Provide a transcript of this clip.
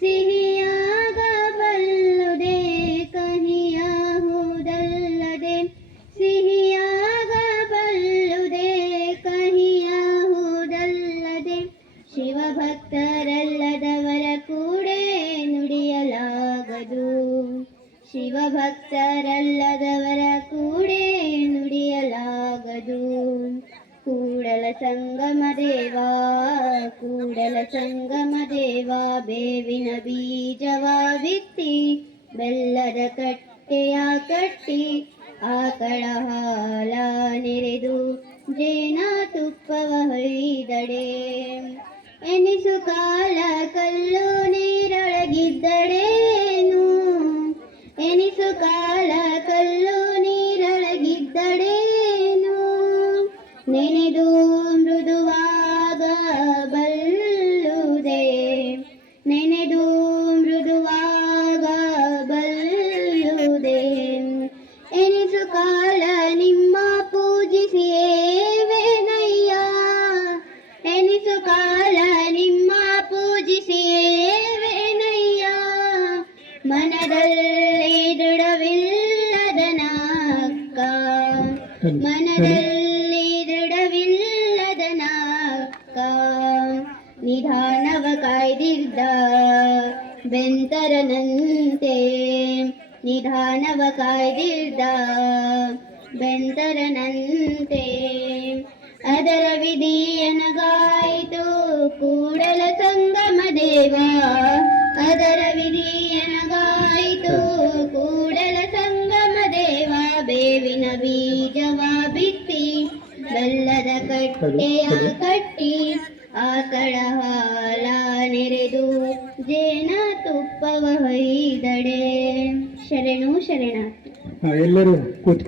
ಸಿಹಿಯಾಗಬಲ್ಲುದೆ ಕಹಿಯಾಹುದಲ್ಲದೆ, ಸಿಹಿಯಾಗಬಲ್ಲುದೆ ಕಹಿಯಾಹುದಲ್ಲದೆ, ಶಿವಭಕ್ತರಲ್ಲದವರ ಕೂಡೆ ನುಡಿಯಲಾಗದು. ಶಿವಭಕ್ತರಲ್ಲದವರ ಕೂಡೆ ನುಡಿಯಲಾಗದು. ಕೂಡಲ ಸಂಗಮ ದೇವಾ, ಕೂಡಲ ಸಂಗಮ ದೇವಾ, ಬೇವಿನ ಬೀಜವ ಬಿತ್ತಿ ಬೆಲ್ಲದ ಕಟ್ಟೆಯ ಕಟ್ಟಿ ಆಕಳ ಹಾಲ ನೆರೆದು ಜೇನ ತುಪ್ಪವ ಹೊಯ್ದಡೆ. ಎನಿಸು ಕಾಲ ಕಲ್ಲು ನೀರೊಳಗಿದ್ದಡೇನು, ಎನಿಸು ಕಾಲ ಕಲ್ಲು ನೀರೊಳಗಿದ್ದಡೇನು, ನೆನೆದು ಮೃದುವಾಗಬಲ್ಲುದೆ, ನೆನೆದು ಮೃದುವಾಗಬಲ್ಲುದೆ. ಎನಿಸು ಕಾಲ ನಿಮ್ಮ ಪೂಜಿಸಿಯೇವೆನಯ್ಯ, ಎನಿಸು ಕಾಲ ನಿಮ್ಮ ಪೂಜಿಸಿಯೇವೆನಯ್ಯ. ಮನದಲ್ಲಿ ದೃಢವಿಲ್ಲದ ನಾಕ, ಮನದಲ್ಲಿ ದೃಢವಿಲ್ಲದ ನಾಕ, ನಿಧಾನವ ಕಾಯ್ದಿದ್ದ ಬೆಂತರನಂತೆ, ನಿಧಾನವ ಕಾಯ್ದಿದ್ದ ಬೆಂತರನಂತೆ. ಅದರ ವಿಧಿಯನಗಾಯಿತು ಕೂಡಲ ಸಂಗಮ ದೇವಾ, ಅದರ ವಿಧಿಯನಗಾಯಿತು ಕೂಡಲ ಸಂಗಮ ದೇವಾ. ಬೇವಿನ ಬೀಜವ ಬಿತ್ತಿ ಬೆಲ್ಲದ ಕಟ್ಟೆಯ ಕಟ್ಟಿ ಆಕಳ ಹಾಲ ನೆರೆದು ಜೇನ ತುಪ್ಪವ ಹೊಯ್ದಡೆ. ಶರಣು ಶರಣಾರ್ಥಿ. ಎಲ್ಲರೂ ಕೂತ್ಕೊಂಡು